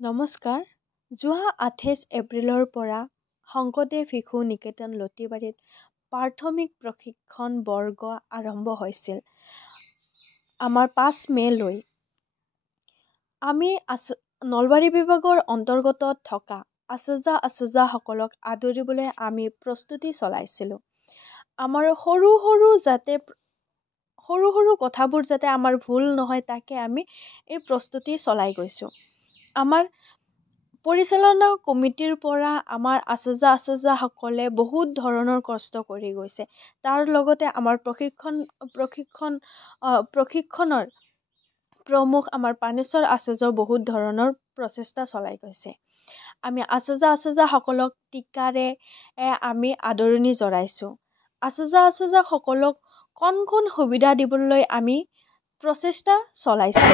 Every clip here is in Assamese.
নমস্কাৰ। যোৱা 28 এপ্ৰিলৰ পৰা শংকৰদেৱ শিশু নিকেতন লতিবাৰীত প্ৰাথমিক প্ৰশিক্ষণ বৰ্গ আৰম্ভ হৈছিল। আমাৰ 5 মে'লৈ আমি নলবাৰী বিভাগৰ অন্তৰ্গত থকা আচৰ্যাসকলক আদৰিবলৈ আমি প্ৰস্তুতি চলাইছিলোঁ। আমাৰ সৰু সৰু কথাবোৰ যাতে আমাৰ ভুল নহয় তাকে আমি এই প্ৰস্তুতি চলাই গৈছোঁ। আমাৰ পৰিচালনা কমিটিৰ পৰা আমাৰ আচৰ্যাসকলে বহুত ধৰণৰ কষ্ট কৰি গৈছে। তাৰ লগতে আমাৰ প্ৰশিক্ষণৰ প্ৰমুখ আমাৰ পানেশ্বৰ আচাৰ্যও বহুত ধৰণৰ প্ৰচেষ্টা চলাই গৈছে। আমি আচৰ্যাসকলক টিকাৰে আমি আদৰণি জনাইছোঁ। আচৰ্যাসকলক কণ সুবিধা দিবলৈ আমি প্ৰচেষ্টা চলাইছোঁ।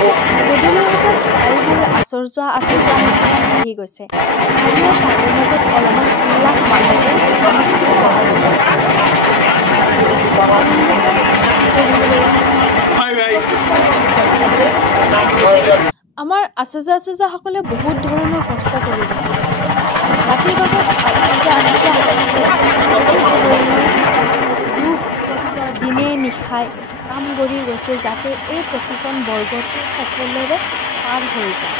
গধূলি আটাইবোৰ আচৰ্যা আহি গৈছে। আৰু তাৰ মাজত অলপমান উল্লাস বাঢ়িছে। আমাৰ আচৰ্যাসকলে বহুত ধৰণৰ কষ্ট কৰি গৈছে। ৰাতিৰ ভাগত দুখ কষ্ট দিনে নিশাই কাম কৰি গৈছে যাতে এই প্ৰশিক্ষণ বৰ্গটো সকলোৰে পাৰ হৈ যায়।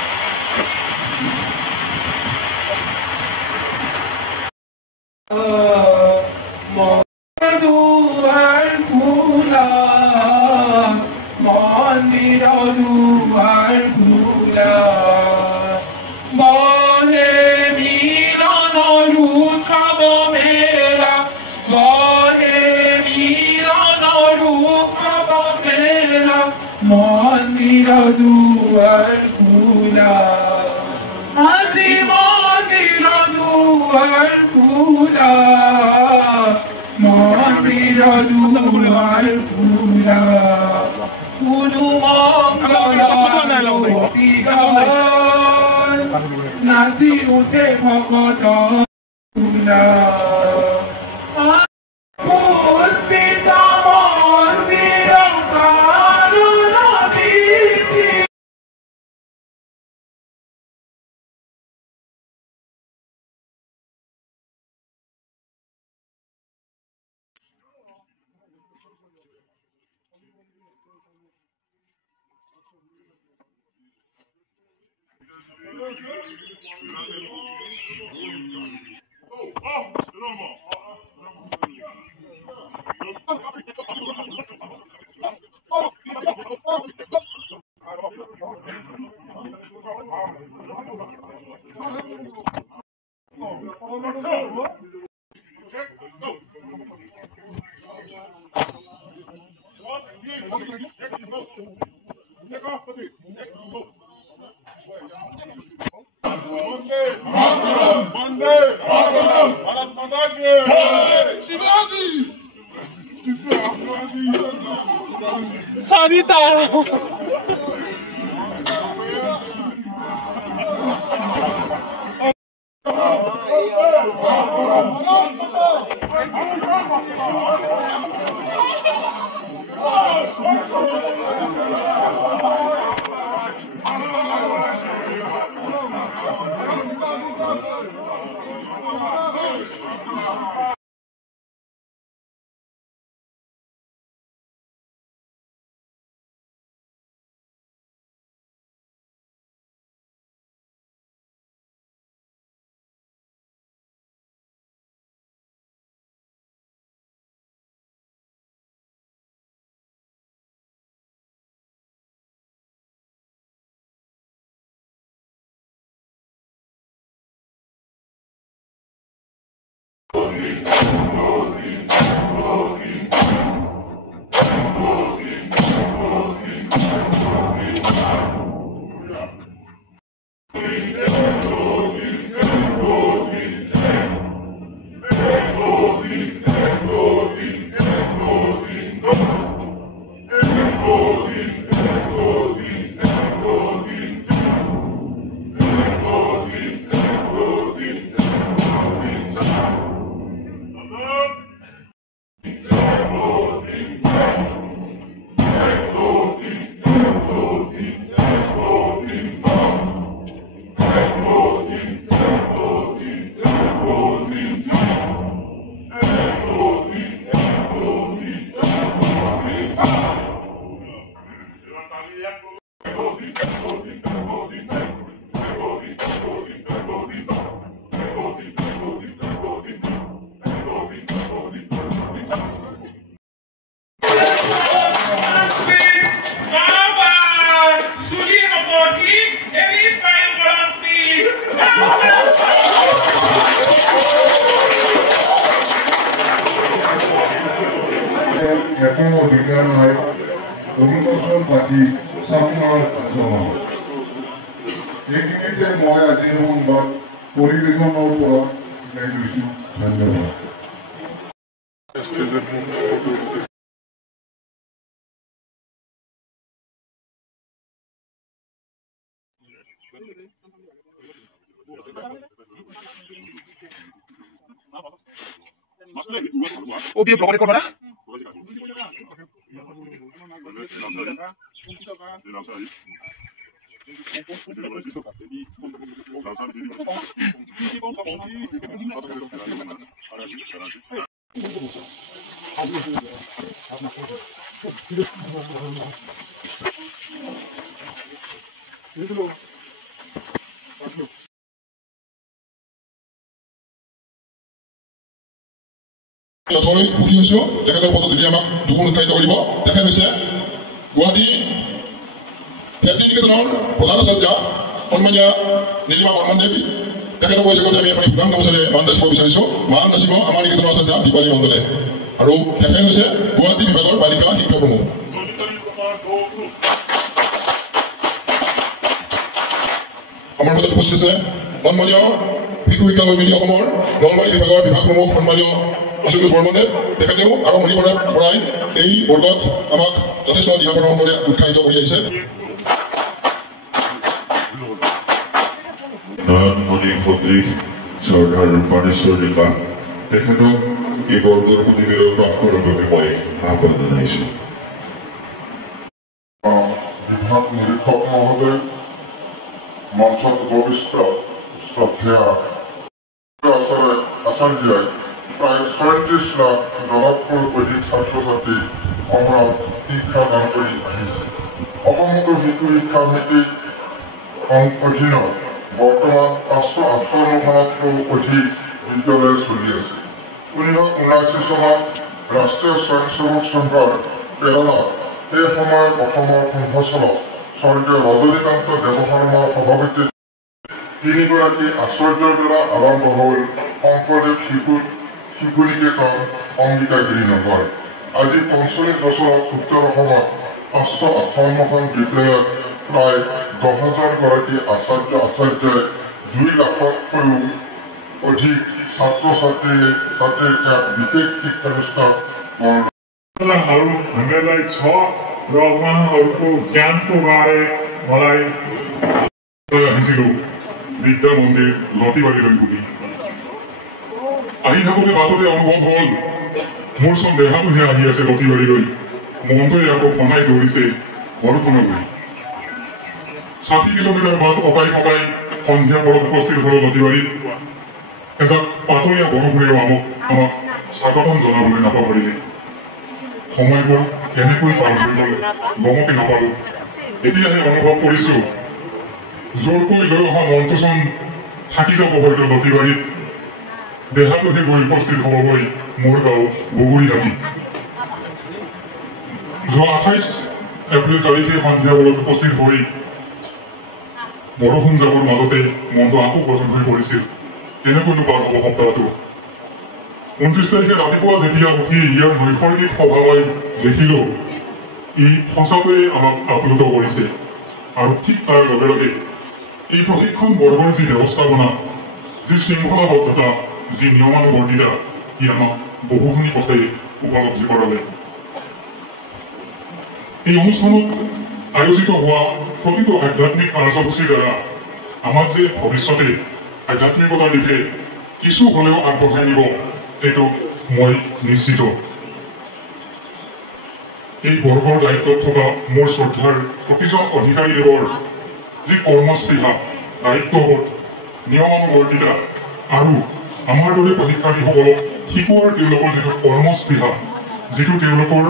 নাচি উঠে ভকত অভিবাসন পাতি চামুৱাৰ জনাওঁ। এইখিনিতে মই আজিৰ সংবাদ পৰিৱেশনৰ ওপৰত লৈছোঁ। ধন্যবাদ। ওকে ব্লগ ৰেকৰ্ড কৰা লথৈ সুখী হৈছোঁ তেখেতৰ পদ্ধতি আমাক দুগুণ উৎসাহিত কৰিব। তেখেত হৈছে গুৱাহাটী ফেক্টৰী নিকেতনৰ প্ৰধান আচাৰ্য সন্মানীয় নীলিমা বৰ্মন দেৱী। তেখেতক কৈছে যে আমি আপুনি শুকান গামোচাৰে মান যাচিব বিচাৰিছোঁ। মান যাচিব আমাৰ নিকেতনৰ আচাৰ্য দীপালী মণ্ডলে। আৰু তেখেত হৈছে গুৱাহাটী বিভাগৰ বালিকা শিক্ষা প্ৰমুখ। আমাৰ মাজত উপস্থিত আছে সন্মানীয় শিশু শিক্ষা সমিতি অসমৰ নলবাৰী বিভাগৰ বিভাগ প্ৰমুখ সন্মানীয় আশুতোষ বৰ্মনে। তেখেতেও আৰম্ভণিৰ পৰাই এই বৰ্গত আমাক যথেষ্ট দিহা প্ৰদৰ্শন কৰি উৎসাহিত কৰি আহিছে। চৰকাৰ ৰূপানেশ্বৰ ডেকা তেখেতক এই বৰ্গৰ প্ৰতিবেদন লাভ কৰাৰ বাবে মই আহ্বান জনাইছোঁ। বিভাগ নিৰীক্ষক মহোদয়, মঞ্চত উপবিষ্ট শ্ৰদ্ধেয় আচাৰ্যই প্ৰায় ৩৬ লাখ জনতকৈ অধিক ছাত্ৰ ছাত্ৰী অসমত শিক্ষাদান কৰি আহিছে। অসমতো শিশু শিক্ষা নীতিৰ অধীনত বৰ্তমান ৫৫৮খনতকৈ অধিক বিদ্যালয় চলি আছে। ১৯৭৯ চনত ৰাষ্ট্ৰীয় স্বয়ংসেৱক সংঘৰ প্ৰেৰণাত সেই সময়ত অসমৰ সংসদত স্বৰ্গীয় ৰজনীকান্ত দেৱশৰ্মাৰ সভাপতিত্বত ৩গৰাকী আচাৰ্যৰ দ্বাৰা আৰম্ভ হ'ল শংকৰদেৱ শিশু নিকেতন অম্বিকাগিৰি নগৰ। আজি ৪৫ বছৰত উত্তৰ অসমত ৫৫৮খন বিদ্যালয়ত প্ৰায় ১০,০০০ গৰাকী আচাৰ্যই ২ লাখতকৈও অধিক ছাত্ৰ ছাত্ৰীৰ বিশেষ शिक्षानुष्ठान हामीलाई छ र उहाँहरूको ज्ञानको बारे मलाई আহিছিলো বিদ্যা মন্দিৰ লতিবাৰীলৈ বুলি। আহি থাকোঁতে বাটতে অনুভৱ হ'ল মোৰ চব দেহাটোহে আহি আছে লতিবাৰীলৈ, মনটোৱে আকৌ খনাই দৌৰিছে বৰষুণলৈ। ৬০ কিলোমিটাৰ বাট অকাই পকাই সন্ধিয়া পৰত উপস্থিত হ'ল লতিবাৰীত। এজাক পাতলীয়া বৰষুণেও আমাক স্বাগতম জনাবলৈ নাপাহৰিলে। সময়বোৰ কেনেকৈ পাৰ হৈ গ'ল গমকে নাপালোঁ। এতিয়াহে অনুভৱ কৰিছোঁ জোৰকৈ লৈ অহা মনটোচোন থাকি যাব হয়তো লতিবাৰীত, দেহাটোহে গৈ উপস্থিত হ'বগৈ মোৰ গাঁও বগৰীহাটী। যোৱা ২৮ এপ্ৰিল তাৰিখে সন্ধিয়া বলত উপস্থিত হৈ বৰষুণ যাবৰ মাজতে মনটো আকৌ গঠন হৈ পৰিছিল। কেনেকৈনো পাৰ হ'ব সপ্তাহটো। ২৯ তাৰিখে ৰাতিপুৱা যেতিয়া উঠি ইয়াৰ নৈসৰ্গিক সভালৈ দেখিলোঁ, ই সঁচাকৈয়ে আমাক আপ্লুত কৰিছে। আৰু ঠিক তাৰ লগে লগে এই প্ৰশিক্ষণ বৰ্গৰ যি ব্যৱস্থাপনা, যি শৃংখলাবদ্ধতা, যি নিয়মানুৱৰ্তিতা, ই আমাক বহুখিনি কথাই উপলব্ধি কৰালে। এই অনুষ্ঠানত আয়োজিত হোৱা প্ৰতিটো আধ্যাত্মিক কাৰ্যসূচীৰ দ্বাৰা আমাক যে ভৱিষ্যতে আধ্যাত্মিকতাৰ দিশে কিছু হ'লেও আগবঢ়াই নিব, এইটো মই নিশ্চিত। এই বৰ্গৰ দায়িত্বত থকা মোৰ শ্ৰদ্ধাৰ প্ৰতিজন অধিকাৰীদেৱৰ যি কৰ্মস্পৃহা, দায়িত্ববোধ, নিয়মানুৱৰ্তিতা আৰু আমাৰ দৰে পৰীক্ষাৰ্থীসকলক শিকোৱাৰ তেওঁলোকৰ যিটো কৰ্মস্পৃহা, যিটো তেওঁলোকৰ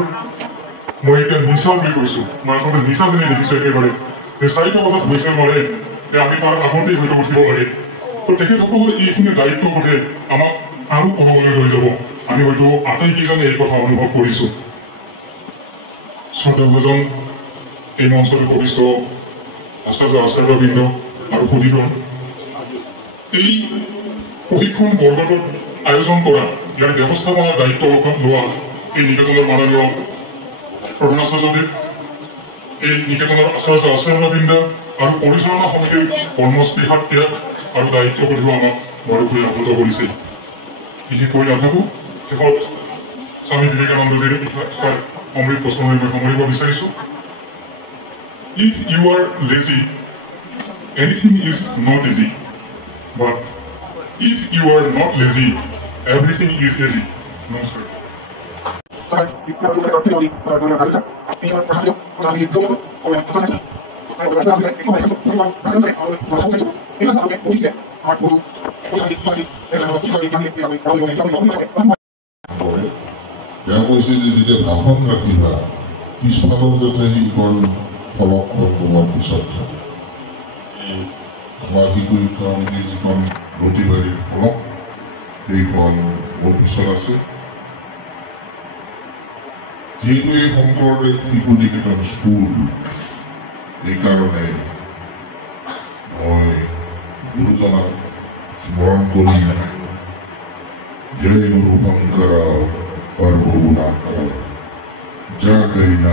মই এতিয়া নিচা বুলি কৈছোঁ, মই আচলতে নিচা যেনে দেখিছোঁ একেবাৰে। ৪টা বজাত হৈছিল মানে আমি তাৰ আগতেই হয়তো উঠিব লাগে। তো তেখেতসকলে এইখিনি দায়িত্ববোধে আমাক আৰু ক'বলৈ লৈ যাব। আমি হয়তো আটাইকেইজনে এই কথা অনুভৱ কৰিছোঁ। শ্ৰোতাভাজন এই মঞ্চত উপবিষ্ট আচাৰ্যবৃন্দ আৰু সুধীজন, এই প্ৰশিক্ষণ বৰ্গটোত আয়োজন কৰা, ইয়াৰ ব্যৱস্থাপনাৰ দায়িত্ব লোৱা এই নিকেতনৰ মাননীয় প্ৰধান আচাৰ্যদেৱ এই নিকেতনৰ আচাৰ্য আচাৰ্যবৃন্দ আৰু পৰিচালনা সমিতিৰ কৰ্মস্পৃহাত ত্যাগ আৰু দায়িত্ব কৰিব আমাক বাৰুকৈ অৱগত কৰিছে। বিশেষকৈ নাথাকোঁ শেষত স্বামী বিবেকানন্দজীৰ অমৃত প্ৰশ্নলৈ মই সামৰিব বিচাৰিছোঁ। If you are lazy, anything is not easy. But if you are not lazy, everything is easy. Namaskar. তেওঁ কৈছে যে যেতিয়া ভাষণ ৰাখিবা পিছফালৰ যাতে ইখন ফলকখন তোমাৰ পিছত থাকে। আমাৰ শিক্ষা সমিতিৰ যিখন প্ৰতিবাদীৰ ফলক সেইখন মোৰ পিছত আছে। যিহেতু এই শংকৰদেৱ শিশু নিকেতন স্কুল, এইকাৰণে মই গুৰুজনাক স্মৰণ কৰি জয় গুৰু শংকৰ পৰভুনাকৰ জয় কৰিনা।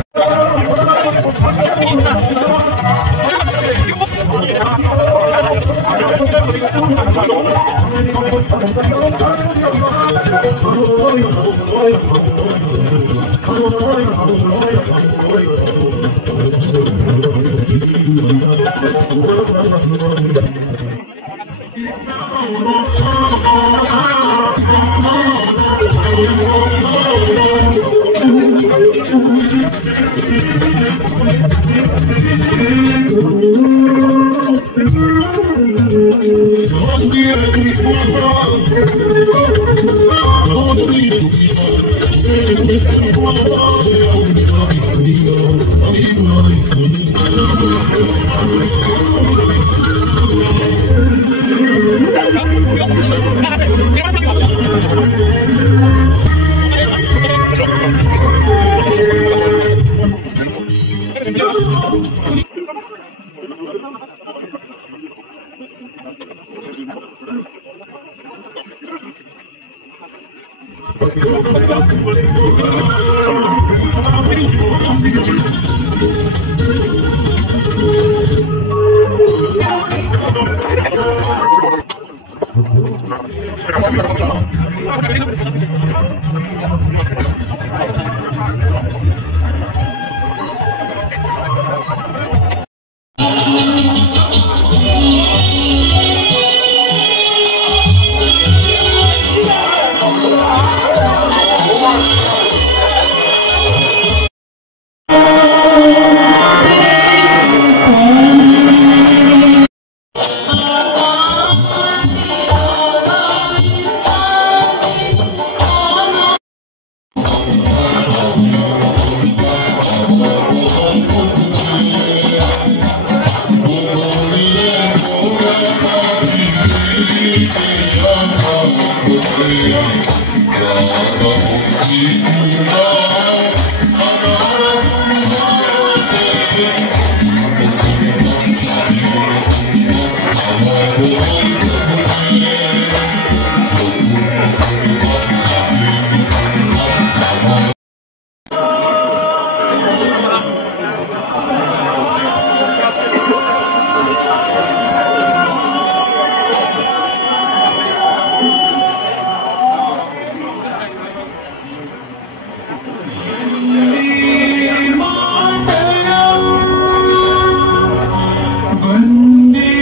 वंदे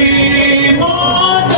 मातरम।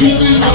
যদি